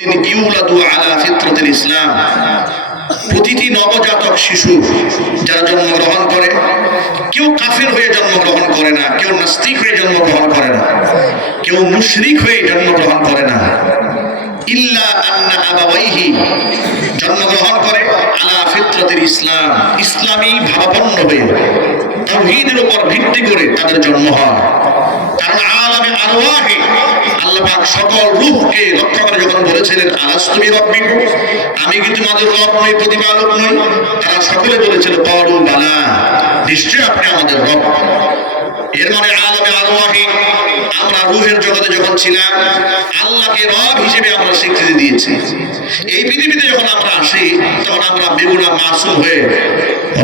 ইউলাদু আলা ফিতরাতিল ইসলাম, প্রতিটি নবজাতক শিশু যারা জন্মগ্রহণ করে, কেউ কাফির হয়ে জন্মগ্রহণ করে না, কেউ নাস্তিক হয়ে জন্মগ্রহণ করে না, কেউ মুশরিক হয়ে জন্মগ্রহণ করে না। ইল্লা আন্না আবাওয়াইহি, জন্মগ্রহণ করে আলা ফিতরাতিল ইসলাম, ইসলামী ভাবাপন্ন হয়ে তাওহীদের উপর ভিত্তি করে তাদের জন্ম হয়। কারণ আলামে আরওয়াহে আল্লাহ পাক সকল রূহকে লক্ষ্য করে যখন বলেছিলেন আলাস্তু বিরাব্বিকুম, আমি কি তোমাদের রব নই, প্রতিপালক নই? তারা সকলে বলেছিল ক্বালু বালা, নিশ্চয় আপনি আমাদের রব। এর মানে আলামে আরওয়াহে আমরা রূহের জগতে যখন ছিলাম আল্লাহকে রব হিসেবে আমরা স্বীকৃতি দিয়েছি। এই পৃথিবীতে যখন আমরা আসি তখন আমরা বেগুনাহ মাসুম হয়ে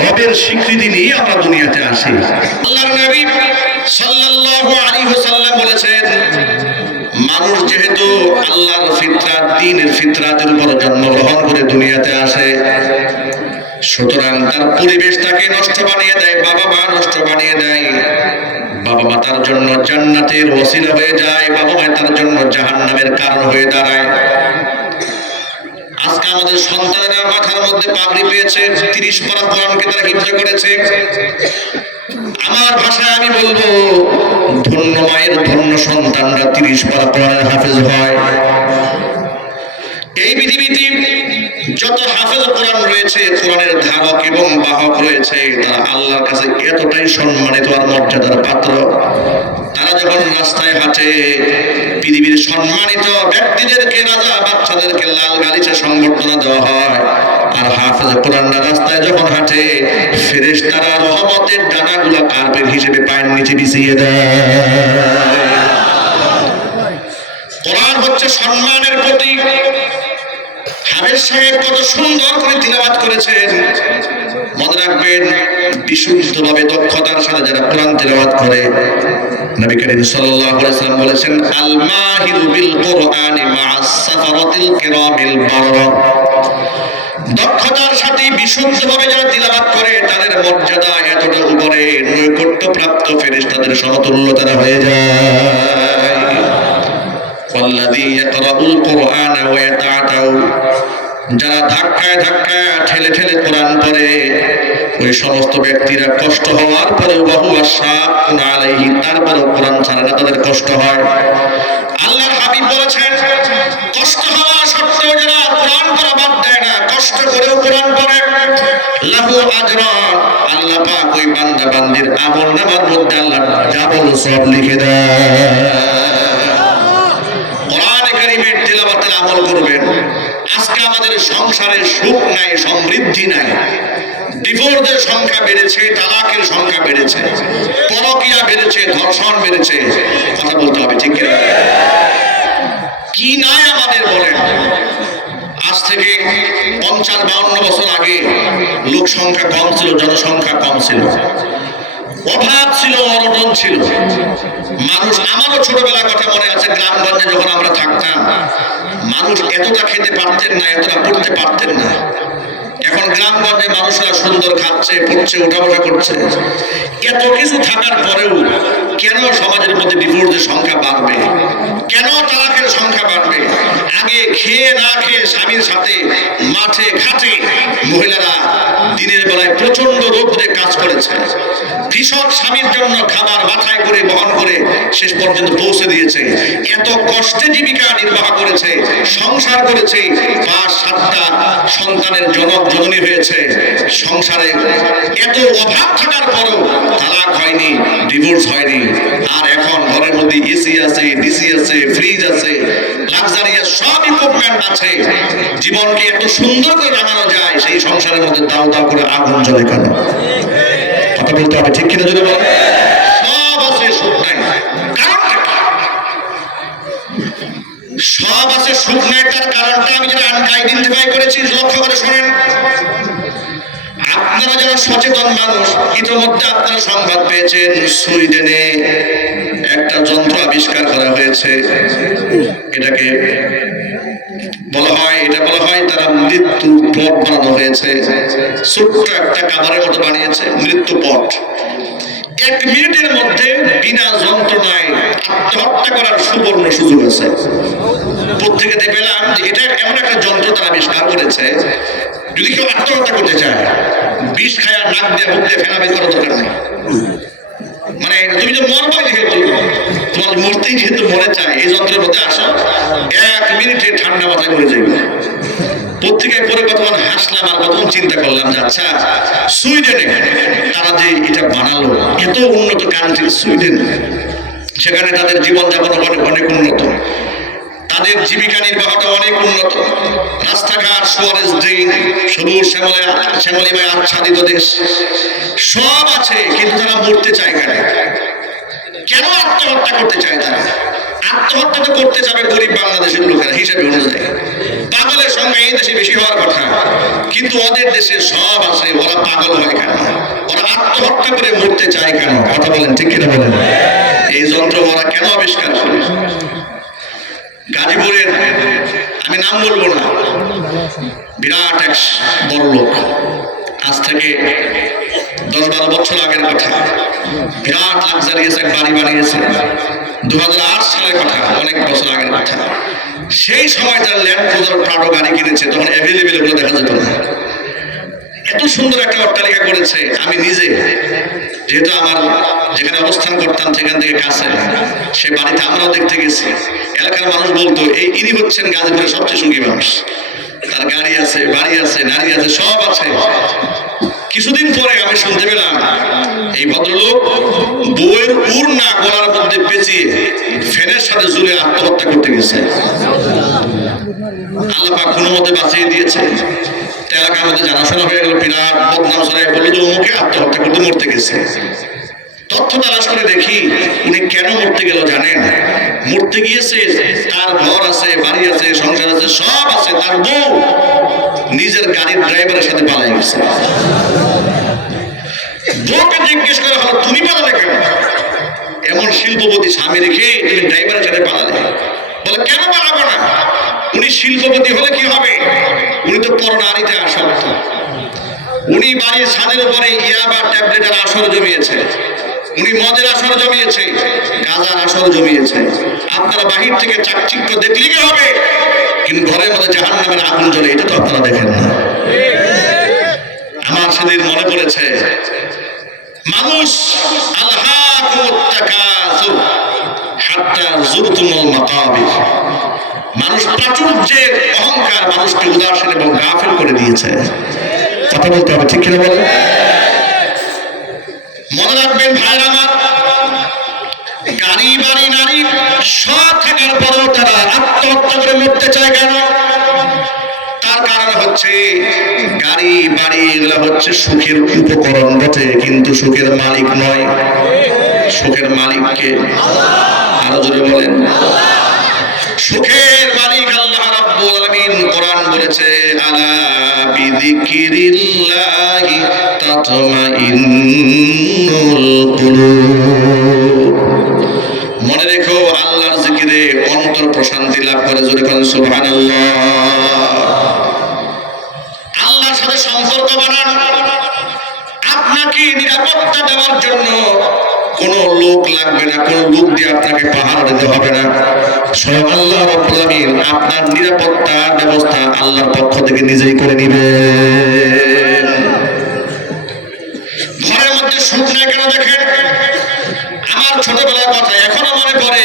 রবের স্বীকৃতি নিয়ে আমরা দুনিয়াতে আসি। আল্লাহর নবী সাল্লাল্লাহু আলাইহি ওয়াসাল্লাম বলেছেন, মানুষ যেহেতু আল্লাহর ফিতরাত, দ্বীনের ফিতরাতের উপর জন্মগ্রহণ করে দুনিয়াতে আসে, সুতরাং তার পরিবেশ তাকে নষ্ট বানিয়ে দেয়, বাবা মা নষ্ট বানিয়ে দেয়। বাবা মা তার জন্য জান্নাতের ওসিলা হয়ে যায়, বাবা মা তার জন্য জাহান্নামের কারণ হয়ে দাঁড়ায়। আজকে আমাদের সন্তানেরা মাথার মধ্যে পাগড়ি পেয়েছে, 30 পারা কোরআনকে তারা হিফজ করেছে। আমার ভাষায় আমি বলবো, ধন্য মায়ের ধন্য সন্তানরা 30 পারা কোরআনের হাফেজ হয়। এই পৃথিবীতে যত হাফেজ কোরআন রয়েছে, কোরআনের ধারক এবং বাহক রয়েছে, তারা আল্লাহর কাছে এতটাই সম্মানিত আর মর্যাদার পাত্র। তারা যখন রাস্তায় হাঁটে, পৃথিবীর সম্মানিত ব্যক্তিদেরকে, রাজা বাচ্চাদেরকে লাল গালিচা সংবর্ধনা দেওয়া হয়, আর হাফেজ কোরআনরা রাস্তায় যখন হাঁটে, ফেরেশতারা রহমতের ডানাগুলা কার্পেট হিসেবে পায়ের নিচে বিছিয়ে দেয়। কোরআন হচ্ছে সম্মানের প্রতীক। হাফেজ সাহেব কত সুন্দর করে তিলাওয়াত করেছেন, মনে রাখবেন, বিশুদ্ধভাবে দক্ষতার সাথে যারা কোরআন তিলাওয়াত করে, নবী করিম সাল্লাল্লাহু আলাইহি ওয়াসাল্লাম বলেছেন, আল মাহিরু বিল কুরআনি মা'আস সাফারাতিল কিরামিল বাররা, দক্ষতার সাথে বিশুদ্ধভাবে যারা তিলাওয়াত করে তাদের মর্যাদা এতটা উপরে, নৈকট্যপ্রাপ্ত ফেরেশতাদের সমতুল্য তারা হয়ে যায়। ওয়াল্লাযী ইয়াকরাউল কুরআনা ওয়া ইয়াতাআতাউ, যারা ধাক্কায় ধাক্কায় ঠেলে ঠেলে কোরআন পড়ে, ওই সমস্ত ব্যক্তিরা কষ্ট হওয়ার পরেও বহু আশাকুন আলাইহি, তারপরেও কোরআন ছাড়ে না, তাদের কষ্ট হয়। আল্লাহর হাবিব বলেছেন, কষ্ট হওয়া সত্ত্বেও যারা কোরআন পড়া বাদ দেয় না, কষ্ট করেও কোরআন পড়ে, লাহু আজরান, আল্লাহ পাক ওই বান্দা বান্দির আমলনামার মধ্যে আল্লাহ ডাবল সওয়াব লিখে দেয়। কোরআনে কারীমের তিলাওয়াতের আমল করবেন। আজকে আমাদের সংসারে সুখ নাই, সমৃদ্ধি নাই, ডিভোর্সের সংখ্যা বেড়েছে, তালাকের সংখ্যা বেড়েছে, পরকীয়া বেড়েছে, ধর্ষণ বেড়েছে। কথা বলতে হবে, ঠিক কিনা? কি নাই আমাদের বলেন? আজ থেকে 50-52 বছর আগে লোক সংখ্যা কম ছিল, জনসংখ্যা কম ছিল, অভাব ছিল, অনটন ছিল। মানুষ, আমারও ছোটবেলার কথা মনে আছে, গ্রামগঞ্জে যখন আমরা থাকতাম, মানুষ এতটা খেতে পারতেন না, এতটা পড়তে পারতেন না। এখন গ্রামগঞ্জে মানুষরা সুন্দর খাচ্ছে, পড়ছে, ওঠা বসা করছে। এত কিছু থাকার পরেও কেন সমাজের মধ্যে ডিভোর্সের সংখ্যা বাড়বে? কেন তালাকের সংখ্যা বাড়বে? আগে খেয়ে না খেয়ে স্বামীর সাথে মাঠে ঘাটে মহিলারা দিনের বেলায় প্রচন্ড রোদে কাজ করেছে, কৃষক স্বামীর জন্য খাবার মাথায় করে বহন করে শেষ পর্যন্ত পৌঁছে দিয়েছে। এত কষ্টে জীবিকা নির্বাহ করেছে, সংসার করেছে, 5-7টা সন্তানের জনক জননী হয়েছে। সংসারে এত অভাব থাকার পরেও তালাক হয়নি, ডিভোর্স হয়নি। আর এখন ঘরের মধ্যে এসি আছে, ডিসি আছে, ফ্রিজ আছে, লাক্সারিয়াস সব ইকুইপমেন্ট আছে। জীবনকে এত সুন্দর করে রাঙানো যায়, সেই সংসারের মধ্যে দাও দাও করে আগুন জ্বলে কেন? কথা বলতে হবে, ঠিক কিনা? যদি বলেন সব আছে, সুখ নাই, কারণটা কি? সব আছে, সুখ নাই, তার কারণটা আমি যেটা আইডেন্টিফাই করেছি, লক্ষ্য করে শোনেন। আপনারা যারা সচেতন মানুষ, ইতিমধ্যে আপনারা সংবাদ পেয়েছেন, সুইডেনে একটা যন্ত্র আবিষ্কার করা হয়েছে। এটাকে বলা হয় তারা মৃত্যু পট বানানো হয়েছে। ছোট্ট একটা কাবারের মতো বানিয়েছে, মৃত্যু পট। 1 মিনিটের মধ্যে বিনা যন্ত্রণায় আত্মহত্যা করার সুবর্ণ সুযোগ আছে। পত্রিকাতে পেলাম যে এটা এমন একটা যন্ত্র তারা আবিষ্কার করেছে, যদি কেউ আত্মহত্যা করতে চায় বিষ খায়া নাক দিয়ে মুখ দিয়ে ফেলা বের করার দরকার নেই। মানে তুমি তো মরবে, যেহেতু তোমার মরতেই যেহেতু মরে চায়, এই যন্ত্রের মধ্যে আসো, 1 মিনিটে ঠান্ডা মাথায় মরে যাবে। পত্রিকায় পড়ে কতক্ষণ হাসলাম আর কতক্ষণ চিন্তা করলাম যে আচ্ছা, সুইডেনে তারা যে এটা বানালো, এত উন্নত কান্ট্রি সুইডেন, সেখানে তাদের জীবনযাপন অনেক উন্নত, তাদের জীবিকা নির্বাহটা অনেক উন্নত, রাস্তাঘাট, সুয়ারেজ ড্রেন, সবুজ শ্যামলিময় আচ্ছাদিত দেশ সব আছে, কিন্তু তারা মরতে চায় কেন? কেন আত্মহত্যা করতে চায় তারা? আত্মহত্যা তো করতে যাবে গরিব বাংলাদেশের লোকেরা হিসেবে অনুযায়ী, পাগলের সংখ্যা এই দেশে বেশি হওয়ার কথা, কিন্তু ওদের দেশে সব আছে, ওরা পাগল হয় কেন? ওরা আত্মহত্যা করে মরতে চায় কেন? কথা বলেন, ঠিক কিনা বলেন? এই যন্ত্র ওরা কেন আবিষ্কার করে? গাজীপুরের, আমি নাম বলবো না, বিরাট এক বড় লোক, আজ থেকে 10-12 বছর আগের কথা, বিরাট লাক্সারিয়াস এক বাড়ি বানিয়েছে, 2008 সালের কথা, অনেক বছর আগের কথা। সেই সময় তার ল্যান্ড ক্রুজার প্রাডো গাড়ি কিনেছে, তখন অ্যাভেলেবেল এগুলো দেখা যেত না। এত সুন্দর একটা অট্টালিকা করেছে। আমি নিজে, যেহেতু আমার যেখানে অবস্থান করতাম সেখান থেকে কাছে, সে বাড়িতে আমরাও দেখতে গেছি। এলাকার মানুষ বলতো ইনি হচ্ছেন গাজীপুরের সবচেয়ে সুখী মানুষ, তার গাড়ি আছে, বাড়ি আছে, নারী আছে, সব আছে। কিছুদিন পরে আমি শুনতে পেলাম এই ভদ্রলোক বউয়ের উড়না গলার মধ্যে পেঁচিয়ে ফ্যানের সাথে ঝুলে আত্মহত্যা করতে গেছে। আল্লাহ পাক কোনো মতে বাঁচিয়ে দিয়েছে। এলাকার মধ্যে জানাশোনা হয়ে গেল, বিরাট বদনাম ছড়ায় বলল যে অমুকে আত্মহত্যা করতে মরতে গেছে। তথ্য তালাশ করে দেখি উনি কেন মরতে গেল জানেন? মরতে গিয়েছে, তার ঘর আছে, বাড়ি আছে, সংসার আছে, সব আছে, তার বউ নিজের গাড়ির ড্রাইভারের সাথে পালাই গেছে। বউকে জিজ্ঞেস করা হলো তুমি পালালে কেন? এমন শিল্পপতি স্বামী রেখে তুমি ড্রাইভারের সাথে পালালে? বলে কেন পালাবো না? উনি শিল্পপতি হলে কি হবে? উনি তো পরনারীতে আসক্ত। উনি বাড়ির ছাদের উপরে ইয়াবা ট্যাবলেটের আসর জমিয়েছে, উনি মদের আসর জমিয়েছে, গাঁজার আসর জমিয়েছে। আপনারা বাহির থেকে চাকচিক্য দেখলে কি হবে, কিন্তু ঘরের মধ্যে জাহান্নামের আগুন জ্বলে, এটা তো আপনারা দেখেন না। আমার সেদিন মনে পড়েছে, মানুষ আলহাকুমুত তাকাসুর হাত্তা যুরতুমুল মাকাবির, মানুষ প্রাচুর্যের অহংকার মানুষকে উদাসীন এবং গাফিল করে দিয়েছে। কথা বলতে হবে, ঠিক কিনা বলেন? মনে রাখবেন ভাইরা আমার, গাড়ি বাড়ি নারী সব থাকার পরেও তারা আত্মহত্যা করে মরতে চায় কেন? তার কারণ হচ্ছে গাড়ি বাড়ি এগুলা হচ্ছে সুখের উপকরণ বটে, কিন্তু সুখের মালিক নয়। সুখের মালিককে আরো জোরে বলেন, সুখের মালিক আল্লাহ রাব্বুল আলামিন। কোরআন বলেছে আলা বিযিকরিল্লাহি তাতমাইন্নুল কুলুব। মনে রেখো, আল্লাহর জিকিরে অন্তর প্রশান্তি লাভ করে। জোরে বলেন সুবহানাল্লাহ। আল্লাহর সাথে সম্পর্ক বানান। আপনাকে নিরাপত্তা দেওয়ার জন্য কোনো লোক লাগবে না, কোনো লোক দিয়ে আপনাকে পাহারা দিতে হবে না। স্বয়ং আল্লাহ রাব্বুল আলামিন আপনার নিরাপত্তার ব্যবস্থা আল্লাহর পক্ষ থেকে নিজেই করে নেবেন। ঘরের মধ্যে সুখ নাই কেন দেখেন? আমার ছোটবেলার কথা এখনো মনে পড়ে।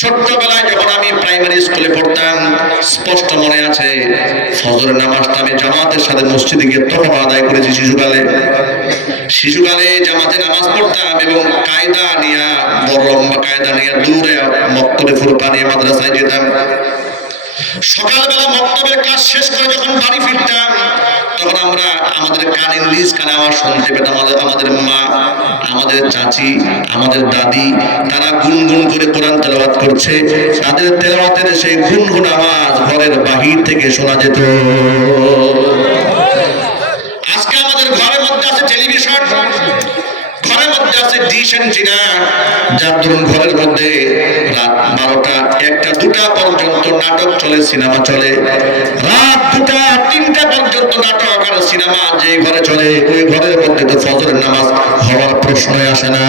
ছোট্টবেলায় যখন আমি প্রাইমারি স্কুলে পড়তাম, স্পষ্ট মনে আছে, ফজরের নামাজটা আমি জামাতের সাথে মসজিদে গিয়ে তখন আদায় করেছি। শিশুকালে জামাতে নামাজ পড়তাম এবং কায়দা নিয়ে, বড় লম্বা কায়দা নিয়ে দূরে মক্তবে ফুরকানিয়া মাদ্রাসায় যেতাম। সকালবেলা মক্তবের ক্লাস শেষ করে যখন বাড়ি ফিরতাম, তখন আমরা আমাদের কানে, নিজ কানে আওয়াজ শুনতে পেতাম। আমাদের মা, আমাদের চাচি, আমাদের দাদি, তারা গুনগুন করে কোরআন তেলাওয়াত করছে। তাদের তেলাওয়াতের সেই গুনগুন আওয়াজ ঘরের বাহির থেকে শোনা যেত। আজকে আমাদের ঘরের মধ্যে আছে টেলিভিশন, ঘরের মধ্যে আছে ডিশ অ্যান্টিনা, যার দরুন ঘরের মধ্যে রাত 12টা, 1টা, 2টা পর্যন্ত নাটক চলে, সিনেমা চলে। রাত 2টা, 3টা পর্যন্ত নাটক আর সিনেমা যে ঘরে চলে ওই ঘরের মধ্যে তো ফজরের নামাজ হওয়ার প্রশ্নই আসে না।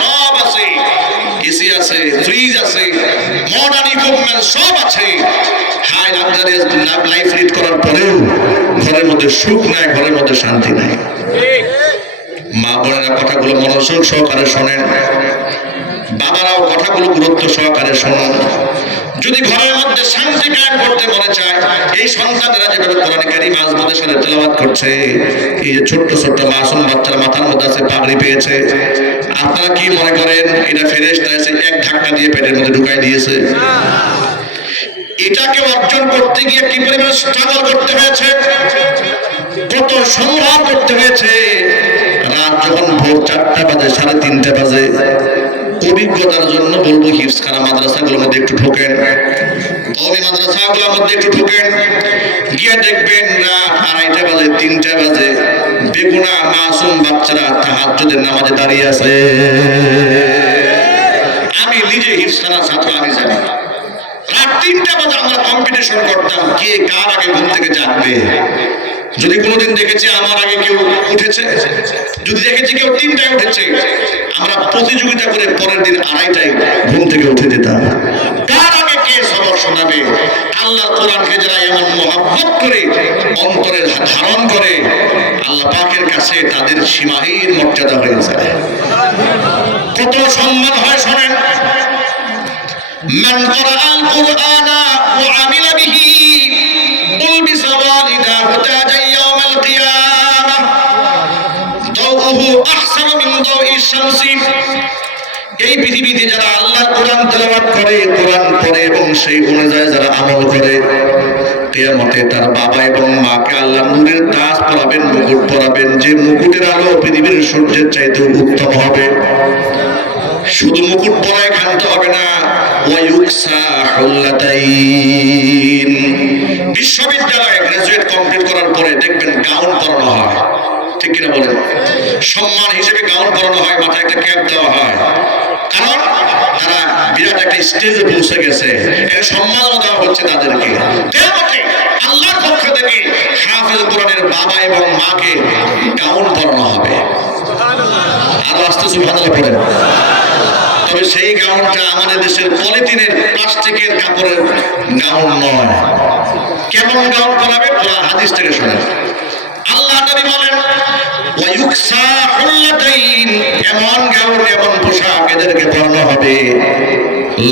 সব আছে, এসি আছে, ফ্রিজ আছে, মডার্ন ইকুইপমেন্ট সব আছে, হাই লাক্সারিয়াস লাইফ লিড করার পরেও ঘরের মধ্যে সুখ নাই, ঘরের মধ্যে শান্তি নাই। মা বোনেরা কথাগুলো মনোযোগ সহকারে শোনেন, বাবারাও কথাগুলো গুরুত্ব সহকারে শোনেন। যদি ঘরের মধ্যে শান্তি কায়েম করতে মনে চায়, এই সন্তানেরা যেভাবে কোরআন কারীম আজমতের সাথে তেলাওয়াত করছে, এই যে ছোট্ট ছোট্ট মাসুম বাচ্চারা মাথার মধ্যে আছে পাগড়ি পেয়েছে, আপনারা কি মনে করেন এটা ফেরেশতা এসে এক ধাক্কা দিয়ে পেটের মধ্যে ঢুকাই দিয়েছে? এটাকে অর্জন করতে গিয়ে কি পরিমাণ স্ট্রাগল করতে হয়েছে, কত সংগ্রাম করতে হয়েছে। রাত যখন ভোর 4টা বাজে, 3:30 বাজে, অভিজ্ঞতার জন্য বলবো হিফজখানা মাদ্রাসাগুলোর মধ্যে একটু ঢোকেন, কওমি মাদ্রাসাগুলোর মধ্যে একটু ঢোকেন, গিয়ে দেখবেন রাত 2:30 বাজে, 3টা বাজে বেগুনাহ মাসুম বাচ্চারা তাহাজ্জুদের নামাজে দাঁড়িয়ে আছে। আমি নিজে হিফজখানার ছাত্র, আমি জানি রাত 3টা বাজে আমরা কম্পিটিশন করতাম কে কার আগে ঘুম থেকে জাগবে। যদি কোনোদিন দেখেছি আমার আগে কেউ উঠেছে, যদি দেখেছি কেউ 3টায় উঠেছে, আমরা প্রতিযোগিতা করে পরের দিন 2:30টায় ঘুম থেকে উঠে যেতাম। কার আগে কে সবক শোনাবে। আল্লাহর কোরআনকে যারা এমন মহব্বত করে অন্তরে ধারণ করে, আল্লাহ পাকের কাছে তাদের সীমাহীন মর্যাদা হয়ে যায়, কত সম্মান হয়। শোনেন, মান ক্বারাআল কুরআনা ওয়া আমিলা বিহি উলবিসা ওয়ালিদাহু তাজান ইয়াউমাল কিয়ামাহ দাউহু আহসানু মিন দাউইশ শামসি। এই পৃথিবীতে যারা আল্লাহর কোরআন তেলাওয়াত করে, কোরআন পড়ে এবং সেই অনুযায়ী যারা আমল করে, কিয়ামতে তার বাবা এবং মাকে আল্লাহ নূরের তাজ পরাবেন, মুকুট পরাবেন, যে মুকুটের আলো পৃথিবীর সূর্যের চাইতে উত্তম হবে। শুধু মুকুট পরায় ক্ষান্ত হবে না, বিশ্ববিদ্যালয়ে গ্রাজুয়েট কমপ্লিট করার পরে দেখবেন গাউন পরানো হয়, ঠিক কিনা বলেন? সম্মান হিসেবে গাউন পরানো হয়, মাথায় একটা ক্যাপ দেওয়া হয়, কারণ তারা বিরাট একটা স্টেজে পৌঁছে গেছে, এর সম্মান দেওয়া হচ্ছে তাদেরকে। আল্লাহর পক্ষ থেকে হাফেজ কোরআনের বাবা এবং মাকে গাউন পরানো হবে। আরো আস্তে সুবহানাল্লাহ পড়েন। তবে সেই গাউনটা আমাদের দেশের পলিথিনের প্লাস্টিকের কাপড়ের গাউন নয়। কেমন গাউন পরাবে? কোরআন হাদিস থেকে শোনেন। আল্লাহ নবী বলেন ওয়ায়ুকসা হুল্লাতাইন, এমন গাউন এমন পোশাক এদেরকে পরানো হবে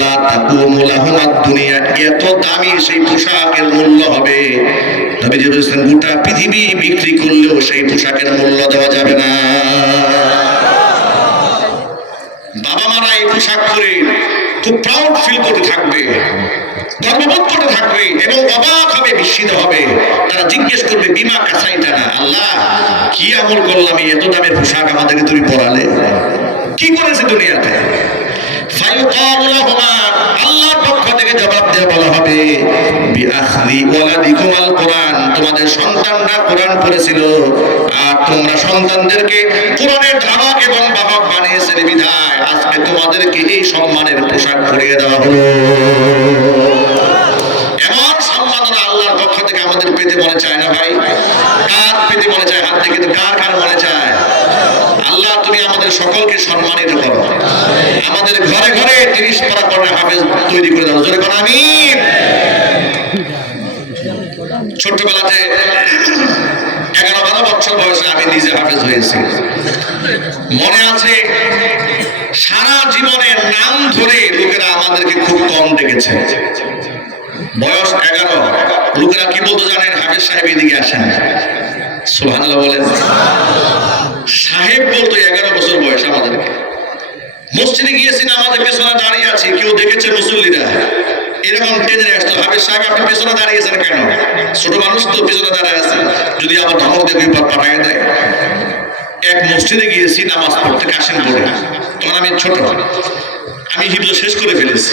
লা তাকুমু লাহুমাদ দুনিয়া, এত দামি সেই পোশাকের মূল্য হবে, নবী যে বলেছেন গোটা পৃথিবী বিক্রি করলেও সেই পোশাকের মূল্য দেওয়া যাবে না। বাবা মারা এই পোশাক পরে খুব প্রাউড ফিল করতে থাকবে, গর্ববোধ করতে থাকবে এবং অবাক হবে, বিস্মিত হবে। তারা জিজ্ঞেস করবে বিমা কাসাইটা না, আল্লাহ কি আমল করলাম এত দামের পোশাক আমাদেরকে তুমি পরালে, কি করেছে দুনিয়াতে? ফায়ুকালু লাহুমা, আল্লাহর পক্ষ থেকে জবাব দেওয়া বলা হবে বিআখযি ওয়ালাদিকুমাল কুরআন, তোমাদের সন্তানরা কোরআন পড়েছিল আর তোমরা সন্তানদেরকে কোরআনের ধারক এবং বাহক বানিয়েছিলে বিধায় আজকে তোমাদেরকে এই সম্মানের পোশাক পরিয়ে দেওয়া হলো। এমন সম্মাননা আল্লাহর পক্ষ থেকে আমাদের পেতে মনে চায় না ভাই? কার পেতে মনে চায়? হাত থেকে তো কার কার মনে চায়? আল্লাহ তুমি আমাদের সকলকে সম্মানিত করো, আমাদের ঘরে ঘরে 30 পারা করে হাফেজ তৈরি করে দাও, জোরে করো আমিন। ছোটবেলাতে 11-12 বছর বয়সে আমি নিজে হাফেজ হয়েছি। মনে আছে সারা জীবনের নাম ধরে লোকেরা আমাদেরকে খুব কম দেখেছে। বয়স 11, লোকেরা কি বলতো জানেন? হাফেজ সাহেব এদিকে আসেন, সুবহানাল্লাহ বলেন। সাহেব বলতো 11 বছর বয়স আমাদেরকে। মসজিদে গিয়েছি, নামাজের পেছনে দাঁড়িয়ে আছি, কেউ দেখেছে মুসল্লিরা এরকম টেনে আসতো, হাফেজ সাহেব আপনি পেছনে দাঁড়িয়েছেন কেন? ছোট মানুষ তো পেছনে দাঁড়িয়ে আছে, যদি আবার ধমক দিয়ে পাঠায় দেয়। এক মসজিদে গিয়েছি নামাজ পড়তে, কাশিম পড়ে, তখন আমি ছোট, আমি হিফজ শেষ করে ফেলেছি।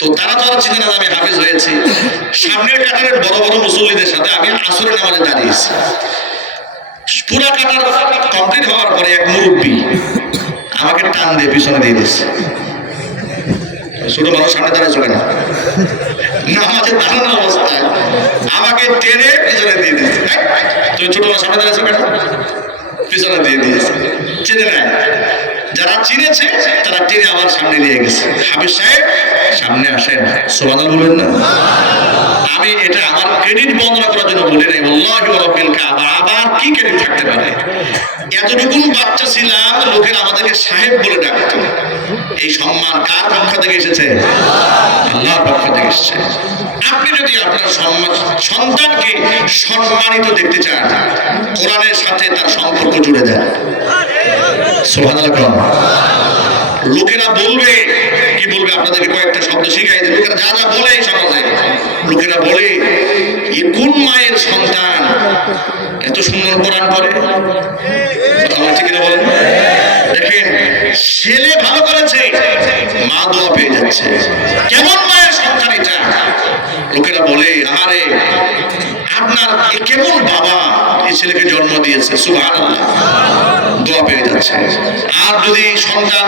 তো তারা তো আর চিনে না আমি হাফেজ হয়েছি। সামনের কাতারের বড় বড় মুসল্লিদের সাথে আমি আসরের নামাজে দাঁড়িয়েছি। পুরা কাতার কমপ্লিট হওয়ার পরে এক মুরব্বী আমাকে টান দিয়ে পিছনে দিয়ে দিচ্ছে। ছোট মানুষ সামনে দাঁড়ায় চলে না, নামাজে দাঁড়ানো অবস্থায় আমার তুমি ছোটবেলা সামনে দাঁড়িয়েছো কেন? পিছনে দিয়ে দিয়েছে, চিনে নেয়। যারা চিনেছে তারা টেনে আমার সামনে নিয়ে গেছে। হাফেজ সাহেব সামনে আসেন, সুবহানাল্লাহ বলবেন না? আমি এটা আমার ক্রেডিট বর্ণনা করার জন্য বলি নাই, আল্লাহু রাব্বিল কাবা। আবার কি ক্রেডিট থাকতে পারে? এতটুকুন বাচ্চা ছিলাম, লোকের আমাদেরকে সাহেব বলে ডাকতো। এই সম্মান কার পক্ষ থেকে এসেছে? আল্লাহর পক্ষ থেকে এসেছে। আপনি যদি আপনার সন্তানকে সম্মানিত দেখতে চান, কোরআনের সাথে তার সম্পর্ক জুড়ে দেন। সুবহানাল্লাহ। লোকেরা বলবে, কি বলবে? আপনাদেরকে কয়েকটা শব্দ শিখাই দেবে। লোকেরা যা যা বলে এই সমাজে, লোকেরা বলে এ কোন মায়ের সন্তান এত সুন্দর কোরআন পড়ে? আমার ঠিক কিনা বলেন? দেখেন, ছেলে ভালো করেছে, মা দোয়া পেয়ে যাচ্ছে। কেমন মায়ের সন্তান এটা? লোকেরা বলে আরে আপনার কেমন বাবা এই ছেলেকে জন্ম দিয়েছে, সুবহানাল্লাহ, দোয়া পেয়ে যাচ্ছে। আর যদি সন্তান